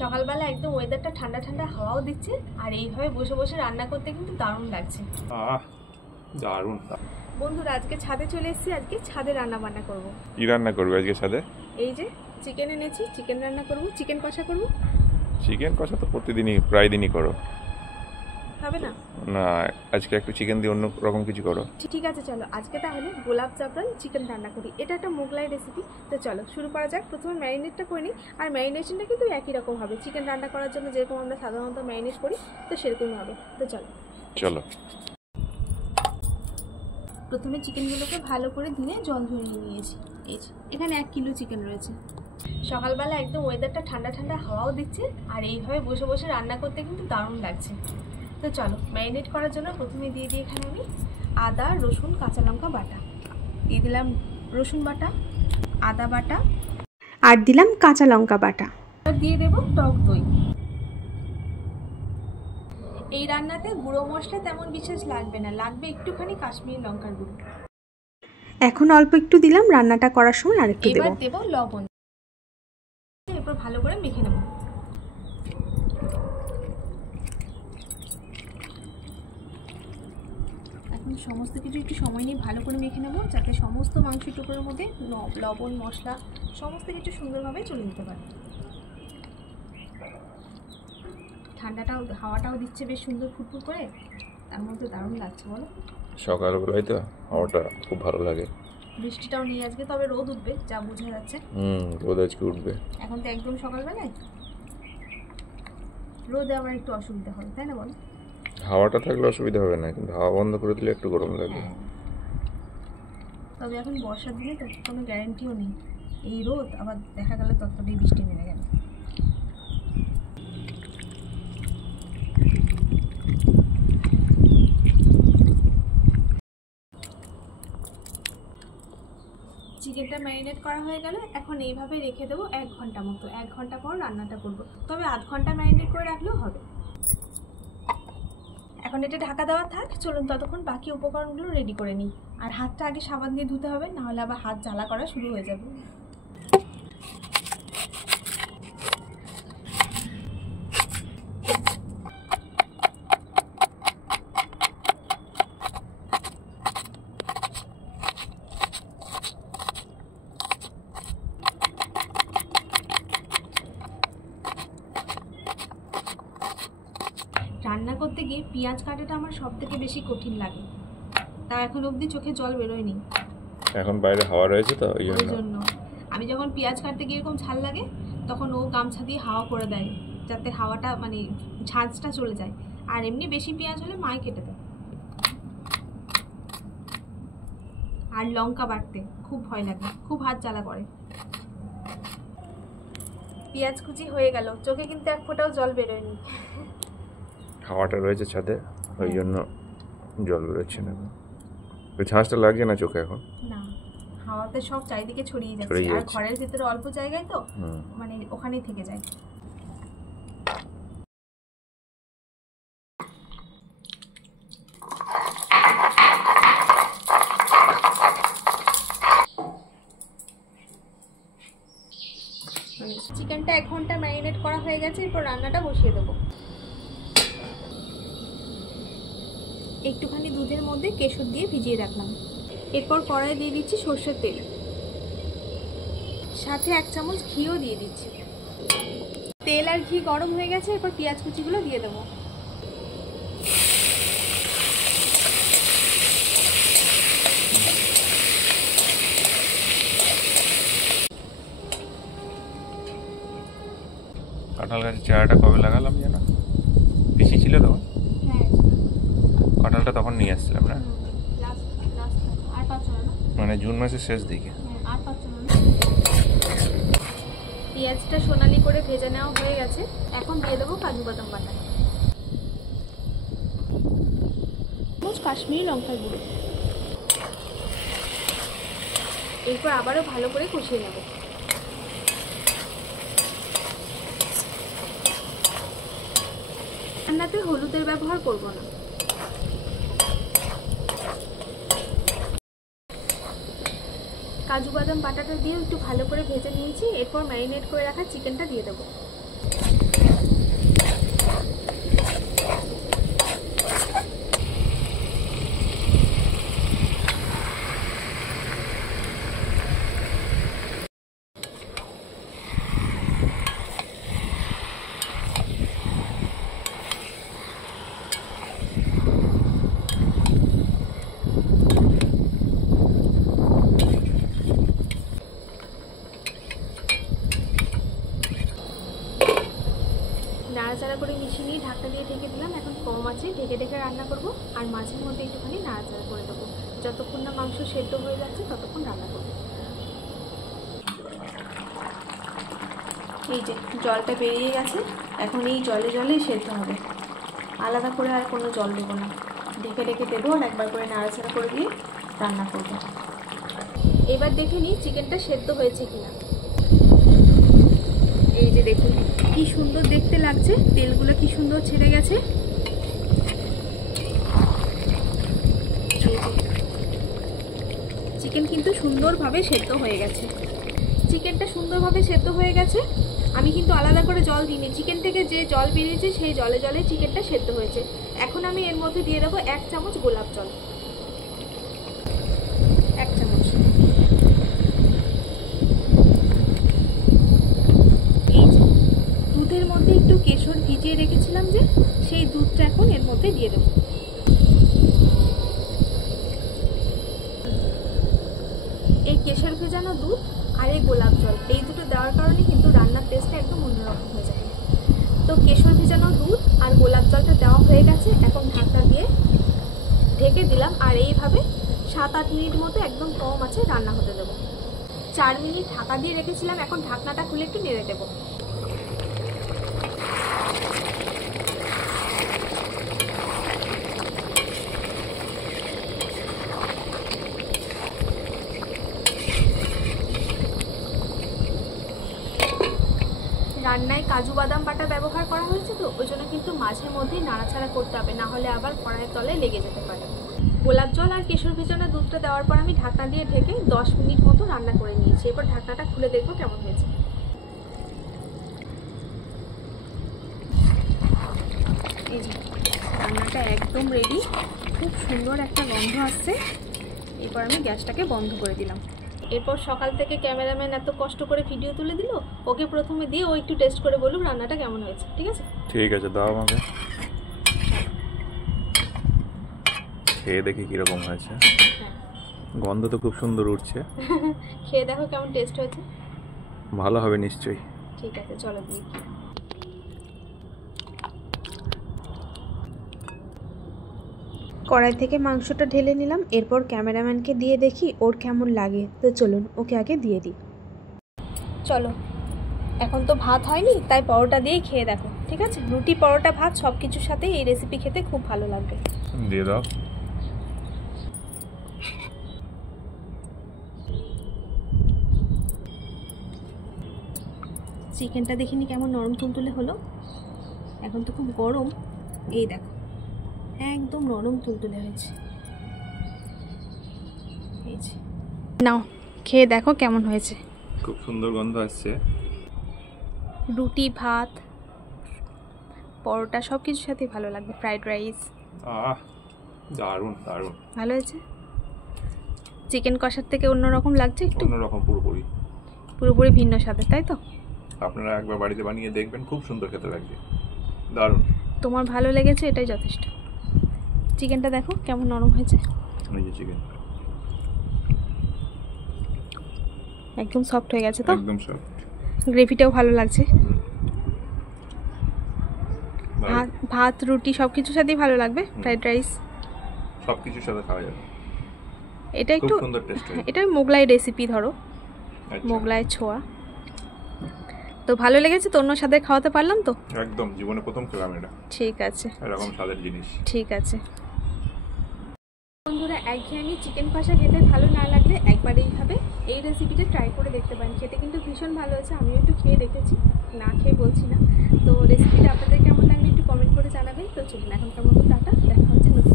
সকালবেলা একদম ওয়েদারটা ঠান্ডা ঠান্ডা হাওয়াও দিচ্ছে আর এইভাবে বসে বসে রান্না করতে কিন্তু দারুণ লাগছে। দারুণ। বন্ধুরা আজকে ছাদে চলে এসেছি, আজকে ছাদে রান্না বান্না করব। কি রান্না করবে আজকে ছাদে? এই যে চিকেন এনেছি, চিকেন রান্না করব, চিকেন কষা করব। চিকেন কষা তো প্রতিদিনই প্রায় দিনই করো। হবে না? না, আজকে একটু চিকেন দিয়ে অন্য রকম কিছু করো। ঠিক আছে চলো আজকে তাহলে গোলাপ জাফরান চিকেন রান্না করি। এটা একটা মোগলাই রেসিপি। তো চলো শুরু করা যাক। প্রথমে ম্যারিনেটটা করে নিই। আর ম্যারিনেশনটা কিন্তু একই রকম হবে, চিকেন রান্না করার জন্য যেরকম আমরা সাধারণত ম্যারিনেট করি তো সেরকমই হবে। তো চলো চলো। প্রথমে চিকেনগুলোকে ভালো করে ধুয়ে জল ঝরিয়ে নিয়েছি। এই যে এখানে 1 কিলো চিকেন রয়েছে। সকালবেলা একদম ওয়েদারটা ঠান্ডা ঠান্ডা হাওয়াও দিচ্ছে আর এইভাবে বসে বসে রান্না করতে কিন্তু দারুণ লাগছে। তো চলো ম্যারিনেট করার জন্য প্রথমে দিয়ে দিই এখানে আমি আদা রসুন কাঁচা লঙ্কা বাটা, দিয়ে দিলাম রসুন বাটা, আদা বাটা আর দিলাম কাঁচা লঙ্কা বাটা, আর দিয়ে দেবো টক দই। এই রান্নাতে গুঁড়ো মশলা তেমন বিশেষ লাগবে না, লাগবে একটুখানি কাশ্মীরি লঙ্কার গুঁড়ো। এখন অল্প একটু দিলাম, রান্নাটা করার সময় আরেকটু দেব। এবার দেব লবণ। এরপর ভালো করে মেখে নেব। এখন সমস্ত কিছু একটু সময় নিয়ে ভালো করে মেখে নেব, যাতে সমস্ত মাংসের টুকরোর মধ্যে লবণ মশলা সমস্ত কিছু সুন্দরভাবে চলে যেতে পারে। ঠান্ডাটাও হাওয়াটাও দিচ্ছে বেশ সুন্দর ফুটফুট করে, তার মধ্যে দারুণ লাগছে বলো। সকালবেলায় তো হাওয়াটা খুব ভালো লাগে। বৃষ্টিটাও নেই আজকে, তবে রোদ উঠবে যা বোঝা যাচ্ছে। রোদ আজকে উঠবে। এখন তো একদম সকালবেলায় রোদে আমার একটু অসুবিধা হবে, তাই না বলো? হাওয়াটা থাকলে অসুবিধা হবে না, কিন্তু হাওয়া বন্ধ করে দিলে একটু গরম লাগবে। তবে এখন বর্ষার দিনে তো কোনো গ্যারান্টিও নেই, এই রোদ আবার দেখা গেল ততটাই বৃষ্টি নেমে গেল। চিকেনটা ম্যারিনেট করা হয়ে গেল, এখন এইভাবে রেখে দেবো 1 ঘন্টা মতো। 1 ঘন্টা পর রান্নাটা করব, তবে আধ ঘন্টা ম্যারিনেট করে রাখলেও হবে। এখন এটা ঢাকা দেওয়া থাক, চলুন ততক্ষণ বাকি উপকরণগুলো রেডি করে নিই। আর হাতটা আগে সাবান দিয়ে ধুতে হবে, নাহলে আবার হাত জ্বালা করা শুরু হয়ে যাবে। রান্না করতে গিয়ে পেঁয়াজ কাটাটা আমার সব থেকে বেশি কঠিন লাগে, তা এখন অবধি চোখে জল বেরোয়নি। এখন বাইরে হাওয়া রয়েছে তো ওই জন্য আমি যখন পেঁয়াজ কাটতে গিয়ে এরকম ঝাল লাগে, তখন ও গামছা দিয়ে হাওয়া করে দেয়, যাতে হাওয়াটা মানে ঝাঁঝটা চলে যায়। আর এমনি বেশি পেঁয়াজ হলে মাই কেটে দেয়। আর লঙ্কা বাটতে খুব ভয় লাগে, খুব হাত জ্বালা করে। পেঁয়াজ কুচি হয়ে গেল, চোখে কিন্তু এক ফোঁটাও জল বেরোয়নি। হাওয়াটা রয়েছে ছাদে, ওই জন্য জল বেরোচ্ছে না। ওই ঝাঁঝটা লাগছে না চোখে এখন। না, হাওয়াতে সব চারিদিকে ছড়িয়ে যাচ্ছে, আর ঘরের ভিতরে অল্প জায়গায় তো মানে ওখানেই থেকে যায়। চিকেনটা 1 ঘন্টা ম্যারিনেট করা হয়ে গেছে, এরপর রান্নাটা বসিয়ে দেবো। একটুখানি দুধের মধ্যে কেশর দিয়ে ভিজিয়ে রাখলাম। এরপর কড়াই দিয়ে দিচ্ছি সর্ষের তেল, সাথে 1 চামচ ঘিও দিয়ে দিচ্ছি। তেল আর ঘি গরম হয়ে গেছে, এরপর পেঁয়াজ কুচিগুলো দিয়ে দেবো। কাঁঠাল গাছের চারাটা কবে লাগালাম জানো? বেশি ছিল তখন? হ্যাঁ, কাঁঠালটা তখন নিয়ে আসছিলাম না, আর 5 না, মানে জুন মাসের শেষ দিকে। আর 5 না। পেঁয়াজটা সোনালি করে ভেজে নেওয়া হয়ে গেছে, এখন দিয়ে দেবো কাজু বাদাম বাটা, কাশ্মীরি লঙ্কার গুঁড়ো। এরপর আবারও ভালো করে কষিয়ে নেব। রান্নাতে হলুদের ব্যবহার করব না। কাজু বাদাম বাটাটা দিয়ে একটু ভালো করে ভেজে নিয়েছি, এরপর ম্যারিনেট করে রাখা চিকেনটা দিয়ে দেবো। নাড়াচাড়া করে মিশিয়ে নিয়ে ঢাকনা দিয়ে ঢেকে দিলাম। এখন কম আছে ঢেকে ঢেকে রান্না করব, আর মাঝে মধ্যে একটুখানি নাড়াচাড়া করে দেবো। যতক্ষণ না মাংস সেদ্ধ হয়ে যাচ্ছে ততক্ষণ রান্না করবো। এই যে জলটা বেরিয়ে গেছে, এখন এই জলে জলেই সেদ্ধ হবে, আলাদা করে আর কোনো জল দেবো না। ঢেকে ঢেকে দেবো আর একবার করে নাড়াচাড়া করে দিয়ে রান্না করব। এবার দেখে নিই চিকেনটা সেদ্ধ হয়েছে কিনা। এই যে দেখুন কি সুন্দর দেখতে লাগছে, তেলগুলো কি সুন্দর ছেড়ে গেছে। চিকেন কিন্তু সুন্দরভাবে সেদ্ধ হয়ে গেছে। চিকেনটা সুন্দরভাবে সেদ্ধ হয়ে গেছে। আমি কিন্তু আলাদা করে জল দিইনি, চিকেন থেকে যে জল বেরিয়েছে সেই জলে জলে চিকেনটা সেদ্ধ হয়েছে। এখন আমি এর মধ্যে দিয়ে দেবো 1 চামচ গোলাপ জল, 1 চামচ। এই যে দুধের মধ্যে একটু কেশর ভিজিয়ে রেখেছিলাম যে, সেই দুধটা এখন এর মধ্যে দিয়ে দেবো। এই কেশর ভেজানো দুধ আর এই গোলাপ জল, এই দুটো দেওয়ার কারণে কিন্তু রান্নার টেস্টটা একদম অন্যরকম হয়ে যায়। তো কেশর ভেজানো দুধ আর গোলাপ জলটা দেওয়া হয়ে গেছে, এখন ঢাকনা দিয়ে ঢেকে দিলাম। আর এইভাবে 7-8 মিনিট মতো একদম কম আছে রান্না হতে দেবো। 4 মিনিট ঢাকা দিয়ে রেখেছিলাম, এখন ঢাকনাটা খুলে একটু নেড়ে দেবো। রান্নায় কাজু বাদাম বাটা ব্যবহার করা হয়েছে, তো ওই জন্য কিন্তু মাঝে মধ্যেই নাড়াচাড়া করতে হবে, না হলে আবার কড়াইয়ের তলায় লেগে যেতে পারে। গোলাপ জল আর কেশর ভেজানো দুধটা দেওয়ার পর আমি ঢাকনা দিয়ে ঢেকে 10 মিনিট মতো রান্না করে নিয়েছি। এবার ঢাকনাটা খুলে দেখবো কেমন হয়েছে। এই যে রান্নাটা একদম রেডি, খুব সুন্দর একটা গন্ধ আসছে। এরপর আমি গ্যাসটাকে বন্ধ করে দিলাম। এরপর সকাল থেকে ক্যামেরাম্যান এত কষ্ট করে ভিডিও তুলে দিল, ওকে প্রথমে দিয়ে ও একটু টেস্ট করে বলুক রান্নাটা কেমন হয়েছে। ঠিক আছে? ঠিক আছে, দাও আমাকে খেয়ে দেখি কিরকম হয়েছে। গন্ধ তো খুব সুন্দর উঠছে। খেয়ে দেখো কেমন টেস্ট হয়েছে। ভালো হবে নিশ্চয়ই। ঠিক আছে, চলো দিই। কড়াই থেকে মাংসটা ঢেলে নিলাম, এরপর ক্যামেরাম্যানকে দিয়ে দেখি ওর কেমন লাগে। তো চলুন ওকে আগে দিয়ে দিই। চলো, এখন তো ভাত হয়নি, তাই পরোটা দিয়েই খেয়ে দেখো। ঠিক আছে? রুটি পরোটা ভাত সব কিছুর সাথে এই রেসিপি খেতে খুব ভালো লাগবে। দিয়ে দাও। চিকেনটা দেখিনি কেমন নরম তুলতুলে হলো। এখন তো খুব গরম, এই দেখো একদম নরম তুলতুলে হয়েছে। এই যে নাও খেয়ে দেখো কেমন হয়েছে। খুব সুন্দর গন্ধ আসছে। রুটি ভাত পরোটা সব কিছুর সাথেই ভালো লাগবে। ফ্রাইড রাইস, দারুণ দারুণ ভালো হয়েছে। চিকেন কষার থেকে অন্যরকম লাগছে, একটু অন্যরকম, পুরোপুরি ভিন্ন স্বাদের, তাই তো? আপনারা একবার বাড়িতে বানিয়ে দেখবেন, খুব সুন্দর খেতে লাগবে, দারুণ। তোমার ভালো লেগেছে এটাই যথেষ্ট। চিকেনটা দেখো কেমন নরম হয়েছে। এই যে চিকেন একদম সফট হয়ে গেছে, তো একদম সফট। গ্রেভিটাও ভালো লাগছে। ভাত রুটি সব কিছুর সাথেই ভালো লাগবে। ফ্রাইড রাইস সব কিছুর সাথে খাওয়া যাবে। এটা একটু সুন্দর টেস্ট হয়। এটা মোগলাই রেসিপি, ধরো মোগলাইয়ের ছোঁয়া। তো ভালো লেগেছে তো, অন্য স্বাদের খাওয়াতে পারলাম তো। একদম জীবনে প্রথম খেলাম এটা। ঠিক আছে, এরকম স্বাদের জিনিস। ঠিক আছে বন্ধুরা, একঘেয়েমি চিকেন কষা খেতে ভালো না লাগলে একবার এইভাবে এই রেসিপিটা ট্রাই করে দেখতে পারেন। খেতে কিন্তু ভীষণ ভালো হয়েছে, আমিও একটু খেয়ে দেখেছি, না খেয়ে বলছি না। তো রেসিপিটা আপনাদের কেমন লাগবে একটু কমেন্ট করে জানাবেন। তো চলুন এখনকার মতো টাটা, দেখা হচ্ছে নতুন